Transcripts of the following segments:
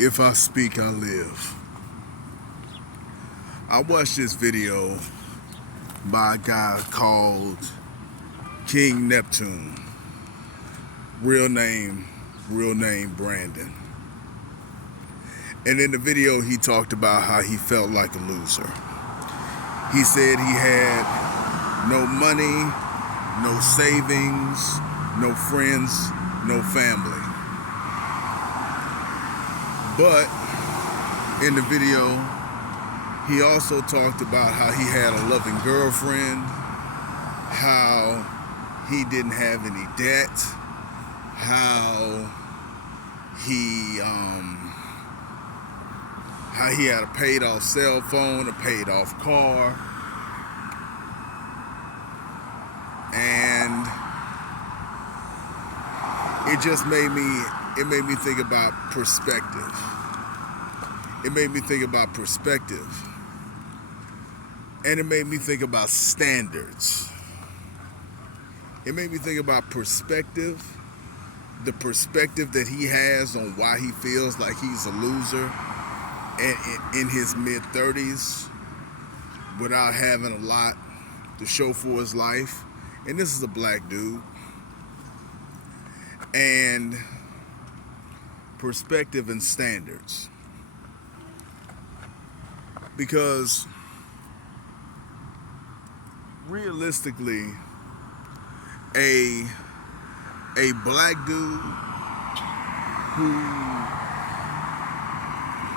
If I speak, I live. I watched this video by a guy called King Neptune. Real name Brandon. And in the video, he talked about how he felt like a loser. He said he had no money, no savings, no friends, no family. But in the video, he also talked about how he had a loving girlfriend, how he didn't have any debt, how he had a paid off cell phone, a paid off car, and it just made me think about perspective. It made me think about perspective. And it made me think about standards. It made me think about perspective, the perspective that he has on why he feels like he's a loser and in his mid-30s without having a lot to show for his life. And this is a black dude. And perspective and standards. Because realistically, a black dude who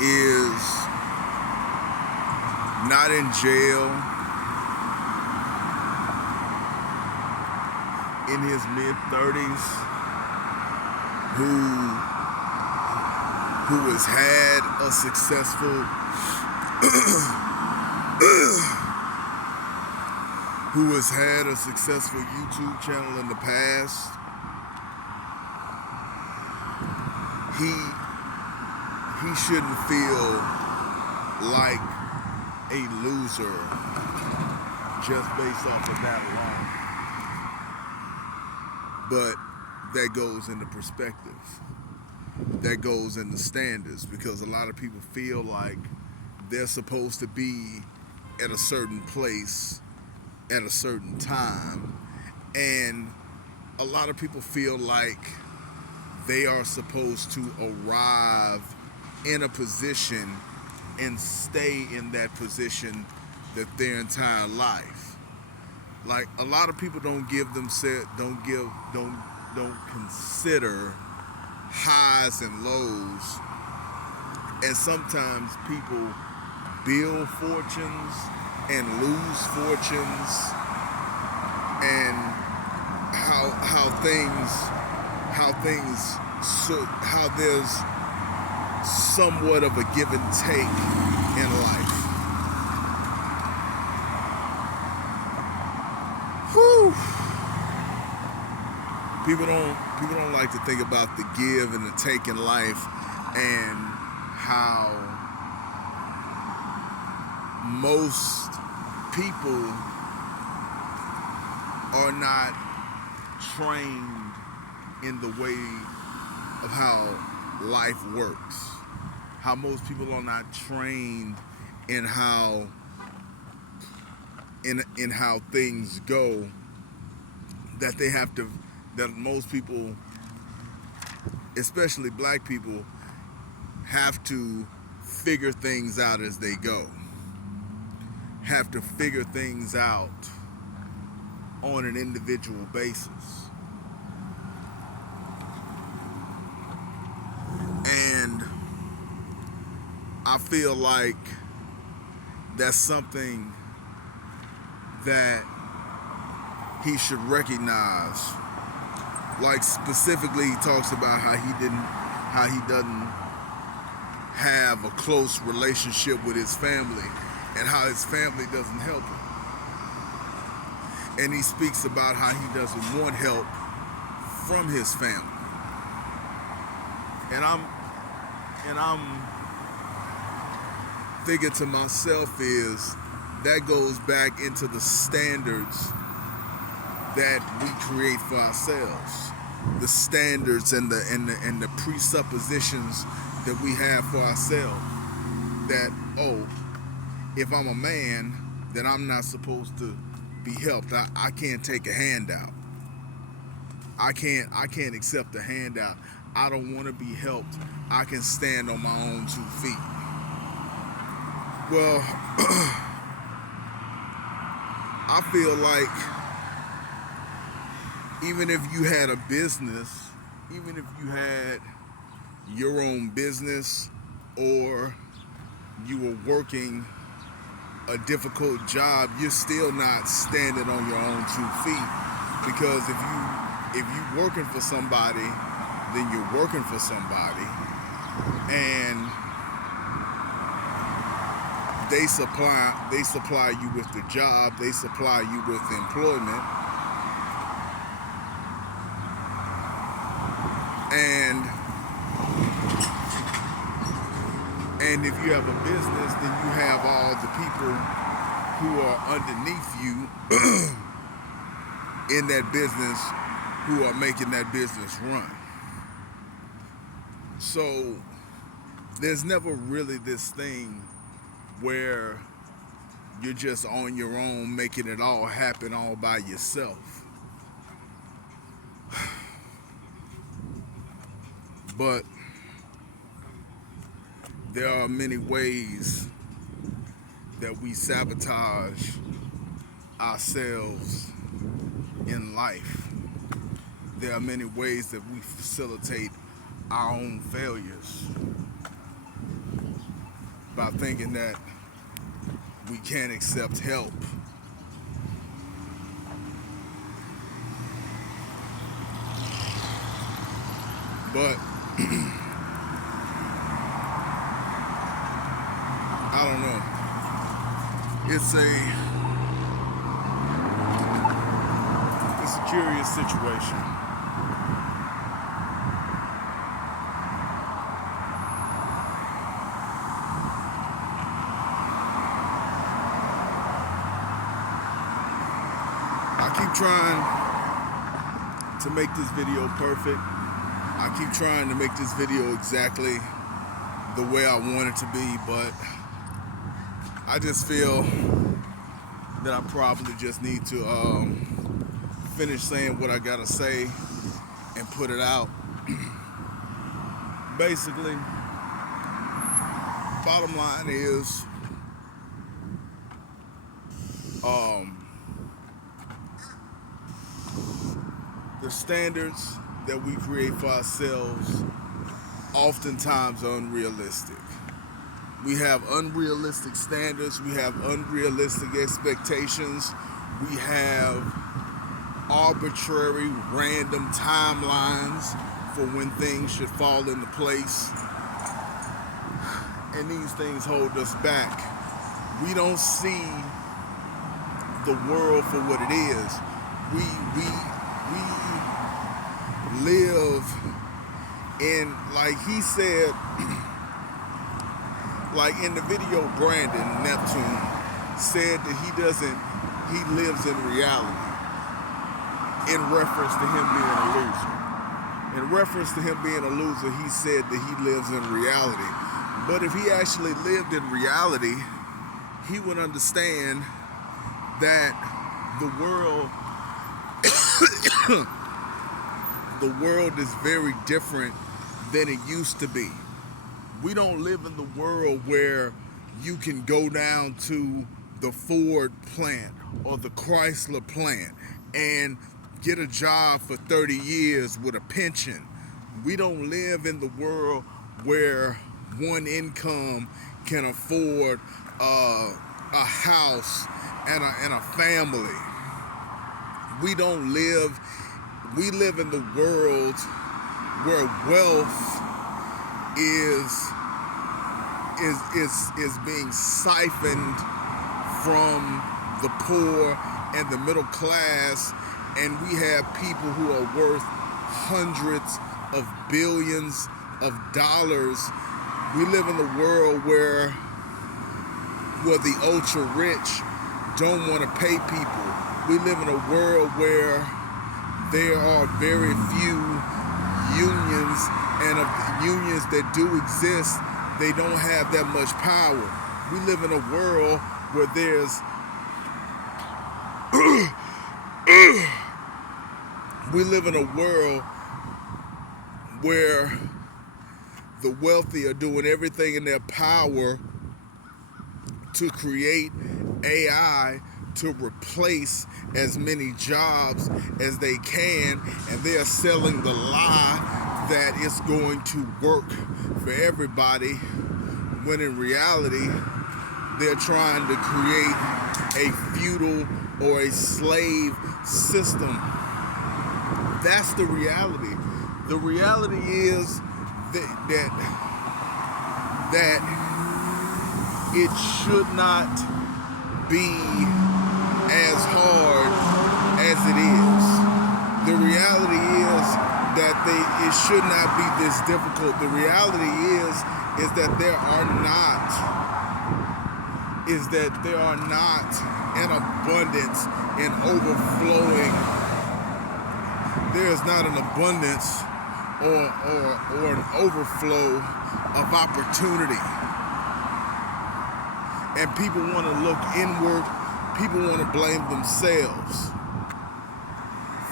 is not in jail, in his mid-30s, who has had a successful who has had a successful YouTube channel in the past, he shouldn't feel like a loser just based off of that alone. But that goes into perspective. That goes into standards, because a lot of people feel like they're supposed to be at a certain place at a certain time, and a lot of people feel like they are supposed to arrive in a position and stay in that position their entire life. Like, a lot of people don't consider highs and lows, and sometimes people build fortunes and lose fortunes, and how there's somewhat of a give and take in life. Whew. People don't like to think about the give and the take in life, and how most people are not trained in the way of how life works. How most people are not trained in how things go, that most people, especially black people, have to figure things out as they go. Have to figure things out on an individual basis. And I feel like that's something that he should recognize. Like, specifically, he talks about how he doesn't have a close relationship with his family, and how his family doesn't help him. And he speaks about how he doesn't want help from his family. And I'm thinking to myself, is that goes back into the standards that we create for ourselves, the standards and the presuppositions that we have for ourselves. That, oh, if I'm a man, then I'm not supposed to be helped. I can't take a handout. I can't accept a handout. I don't want to be helped. I can stand on my own 2 feet. Well, I feel like even if you had a business, even if you had your own business, or you were working a difficult job, you're still not standing on your own 2 feet. Because if you're working for somebody, then you're working for somebody, and they supply you with the job, they supply you with employment, and if you have a business, then you have all the people who are underneath you in that business who are making that business run. So there's never really this thing where you're just on your own making it all happen all by yourself. But there are many ways that we sabotage ourselves in life. There are many ways that we facilitate our own failures by thinking that we can't accept help. But I don't know. It's a curious situation. I keep trying to make this video perfect. I keep trying to make this video exactly the way I want it to be, but I just feel that I probably just need to finish saying what I gotta say and put it out. Basically, bottom line is, the standards that we create for ourselves oftentimes are unrealistic. We have unrealistic standards, we have unrealistic expectations, we have arbitrary, random timelines for when things should fall into place. And these things hold us back. We don't see the world for what it is. We live in, like he said, like in the video, Brandon Neptune said that he lives in reality, in reference to him being a loser. In reference to him being a loser, he said that he lives in reality. But if he actually lived in reality, he would understand that the world is very different than it used to be. We don't live in the world where you can go down to the Ford plant or the Chrysler plant and get a job for 30 years with a pension. We don't live in the world where one income can afford a house and a family. We live in the world where wealth is being siphoned from the poor and the middle class, and we have people who are worth hundreds of billions of dollars. We live in a world where the ultra rich don't want to pay people. We live in a world where there are very few unions, and of the unions that do exist, they don't have that much power. We live in a world where we live in a world where the wealthy are doing everything in their power to create AI to replace as many jobs as they can, and they are selling the lie that it's going to work for everybody, when in reality they're trying to create a feudal or a slave system. That's the reality. The reality is that it should not be as hard as it is. The reality is that it should not be this difficult. The reality is that there are not an abundance and overflowing. There is not an abundance or an overflow of opportunity. And people want to look inward. People want to blame themselves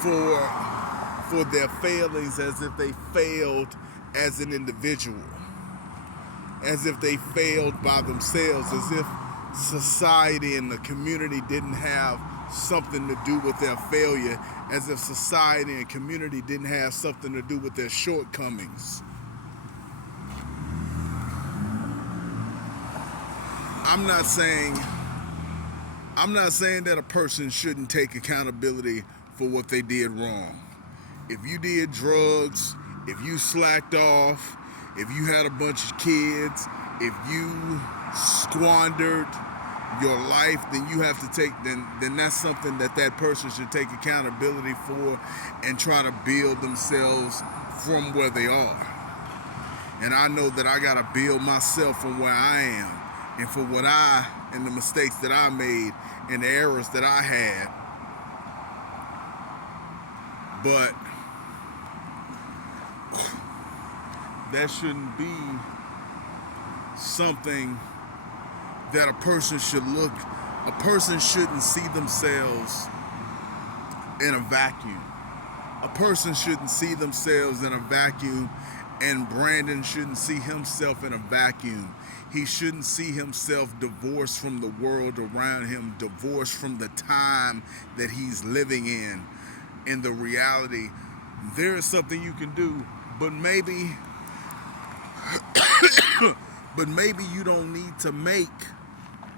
for their failings, as if they failed as an individual, as if they failed by themselves, as if society and the community didn't have something to do with their failure, as if society and community didn't have something to do with their shortcomings. I'm not saying that a person shouldn't take accountability for what they did wrong. If you did drugs, if you slacked off, if you had a bunch of kids, if you squandered your life, then you have to take, then that's something that person should take accountability for and try to build themselves from where they are. And I know that I gotta build myself from where I am, and for what and the mistakes that I made and the errors that I had. But that shouldn't be something that a person shouldn't see themselves in a vacuum. A person shouldn't see themselves in a vacuum, and Brandon shouldn't see himself in a vacuum. He shouldn't see himself divorced from the world around him, divorced from the time that he's living in. In the reality, there is something you can do, but maybe you don't need to make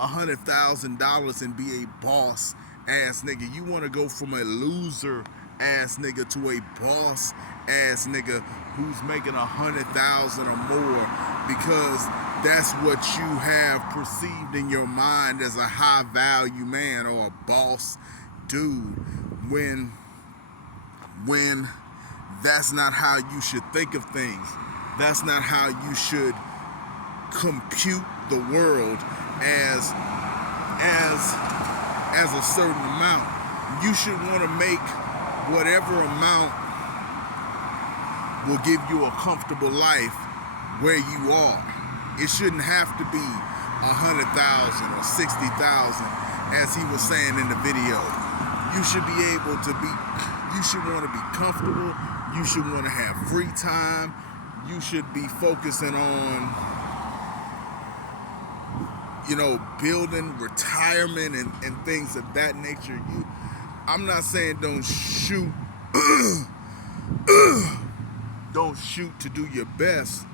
$100,000 and be a boss ass nigga. You want to go from a loser ass nigga to a boss ass nigga who's making 100,000 or more, because that's what you have perceived in your mind as a high value man or a boss dude, when that's not how you should think of things. That's not how you should compute the world as a certain amount. You should want to make whatever amount will give you a comfortable life where you are. It shouldn't have to be 100,000 or 60,000, as he was saying in the video. You should be able to you should want to be comfortable. You should want to have free time. You should be focusing on, building retirement and things of that nature. I'm not saying don't shoot don't shoot to do your best,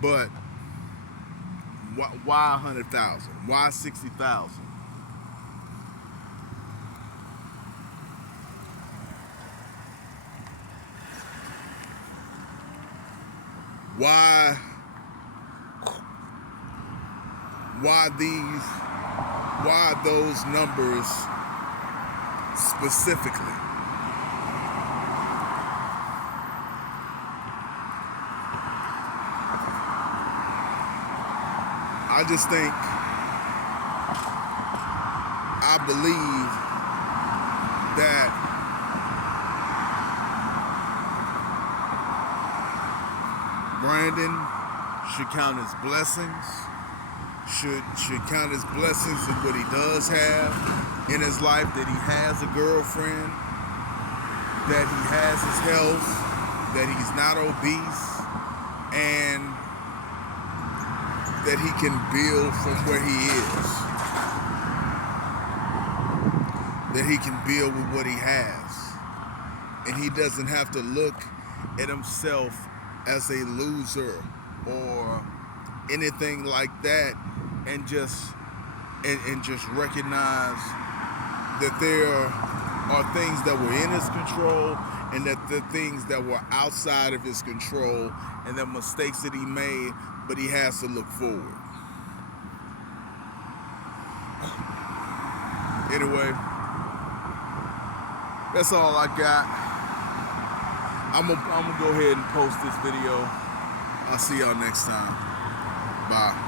but why 100,000? Why 60,000? Why those numbers specifically? I just think, I believe that Brandon should count his blessings, should count his blessings in what he does have in his life, that he has a girlfriend, that he has his health, that he's not obese, and that he can build from where he is. That he can build with what he has. And he doesn't have to look at himself as a loser or anything like that, and just recognize that there are things that were in his control and that the things that were outside of his control, and the mistakes that he made, but he has to look forward. Anyway, that's all I got. I'm gonna go ahead and post this video. I'll see y'all next time. Bye.